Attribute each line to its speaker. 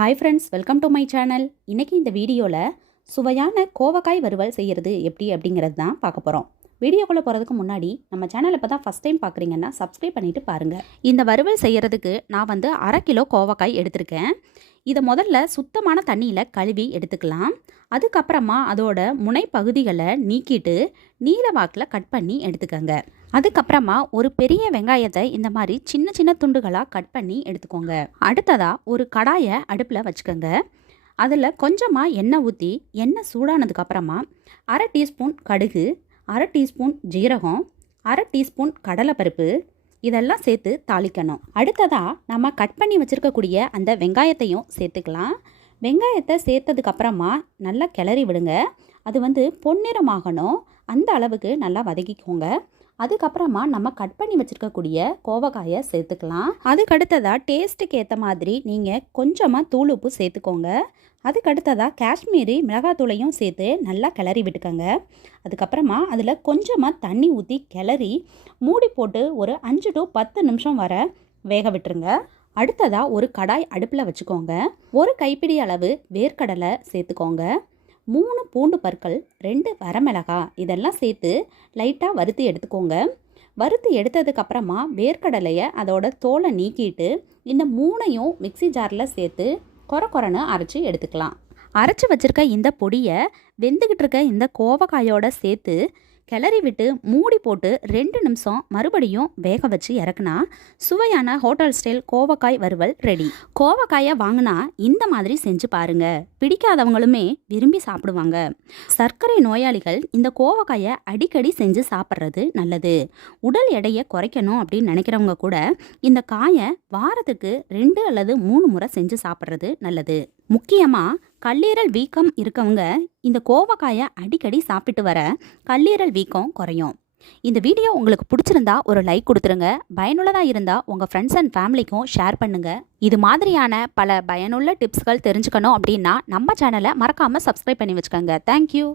Speaker 1: Hi friends welcome to my channel இன்றைக்கி இந்த வீடியோவில் சுவையான கோவக்காய் வறுவல் செய்கிறது எப்படி அப்படிங்கிறது தான் பார்க்க போகிறோம் வீடியோக்குள்ளே போகிறதுக்கு முன்னாடி நம்ம சேனலை இப்போ தான் ஃபஸ்ட் டைம் பார்க்குறீங்கன்னா சப்ஸ்கிரைப் பண்ணிவிட்டு பாருங்கள் இந்த வறுவல் செய்கிறதுக்கு நான் வந்து அரை கிலோ கோவக்காய் எடுத்திருக்கேன். இதை முதல்ல சுத்தமான தண்ணியில் கழுவி எடுத்துக்கலாம். அதுக்கப்புறமா அதோட முனை பகுதிகளை நீக்கிட்டு நீல வாக்கில் கட் பண்ணி எடுத்துக்கோங்க. அதுக்கப்புறமா ஒரு பெரிய வெங்காயத்தை இந்த மாதிரி சின்ன சின்ன துண்டுகளாக கட் பண்ணி எடுத்துக்கோங்க. அடுத்ததாக ஒரு கடாயை அடுப்பில் வச்சுக்கோங்க. அதில் கொஞ்சமாக எண்ணெய் ஊற்றி எண்ணெய் சூடானதுக்கப்புறமா அரை டீஸ்பூன் கடுகு அரை டீஸ்பூன் ஜீரகம் அரை டீஸ்பூன் கடலைப்பருப்பு இதெல்லாம் சேர்த்து தாளிக்கணும். அடுத்ததாக நம்ம கட் பண்ணி வச்சுருக்கக்கூடிய அந்த வெங்காயத்தையும் சேர்த்துக்கலாம். வெங்காயத்தை சேர்த்ததுக்கப்புறமா நல்லா கிளறி விடுங்க. அது வந்து பொன்னிறமாகணும். அந்த அளவுக்கு நல்லா வதக்கிக்கோங்க. அதுக்கப்புறமா நம்ம கட் பண்ணி வச்சுருக்கக்கூடிய கோவக்காயை சேர்த்துக்கலாம். அதுக்கு அடுத்ததாக டேஸ்ட்டுக்கு ஏற்ற மாதிரி நீங்கள் கொஞ்சமாக தூள் உப்பு சேர்த்துக்கோங்க. அதுக்கு அடுத்ததாக காஷ்மீரி மிளகாத்தூளையும் சேர்த்து நல்லா கிளறி விட்டுக்கோங்க. அதுக்கப்புறமா அதில் கொஞ்சமாக தண்ணி ஊற்றி கிளறி மூடி போட்டு ஒரு அஞ்சு டு பத்து நிமிஷம் வர வேக விட்டுருங்க. அடுத்ததாக ஒரு கடாய் அடுப்பில் வச்சுக்கோங்க. ஒரு கைப்பிடி அளவு வேர்க்கடலை சேர்த்துக்கோங்க. மூணு பூண்டு பற்கள் ரெண்டு வரமிளகா இதெல்லாம் சேர்த்து லைட்டாக வறுத்து எடுத்துக்கோங்க. வறுத்து எடுத்ததுக்கப்புறமா வேர்க்கடலையை அதோட தோலை நீக்கிட்டு இந்த மூணையும் மிக்ஸி ஜாரில் சேர்த்து கொர கொரன்னு அரைச்சி எடுத்துக்கலாம். அரைச்சி வச்சுருக்க இந்த பொடியை வெந்துக்கிட்டு இருக்க இந்த கோவக்காயோட சேர்த்து கிளறி விட்டு மூடி போட்டு ரெண்டு நிமிஷம் மறுபடியும் வேக வச்சு இறக்குனா சுவையான ஹோட்டல் ஸ்டைல் கோவக்காய் வறுவல் ரெடி கோவக்காயை வாங்கினா இந்த மாதிரி செஞ்சு பாருங்க. பிடிக்காதவங்களுமே விரும்பி சாப்பிடுவாங்க. சர்க்கரை நோயாளிகள் இந்த கோவக்காயை அடிக்கடி செஞ்சு சாப்பிட்றது நல்லது. உடல் எடையை குறைக்கணும் அப்படின்னு நினைக்கிறவங்க கூட இந்த காயை வாரத்துக்கு ரெண்டு அல்லது மூணு முறை செஞ்சு சாப்பிட்றது நல்லது. முக்கியமாக கல்லீரல் வீக்கம் இருக்கவங்க இந்த கோவக்காயை அடிக்கடி சாப்பிட்டு வர கல்லீரல் வீக்கம் குறையும். இந்த வீடியோ உங்களுக்கு பிடிச்சிருந்தா ஒரு லைக் கொடுத்துருங்க. பயனுள்ளதாக இருந்தால் உங்கள் ஃப்ரெண்ட்ஸ் அண்ட் ஃபேமிலிக்கும் ஷேர் பண்ணுங்கள் இது மாதிரியான பல பயனுள்ள டிப்ஸ்கள் தெரிஞ்சுக்கணும் அப்படின்னா நம்ம சேனலை மறக்காமல் சப்ஸ்கிரைப் பண்ணி வச்சுக்கோங்க. தேங்க்யூ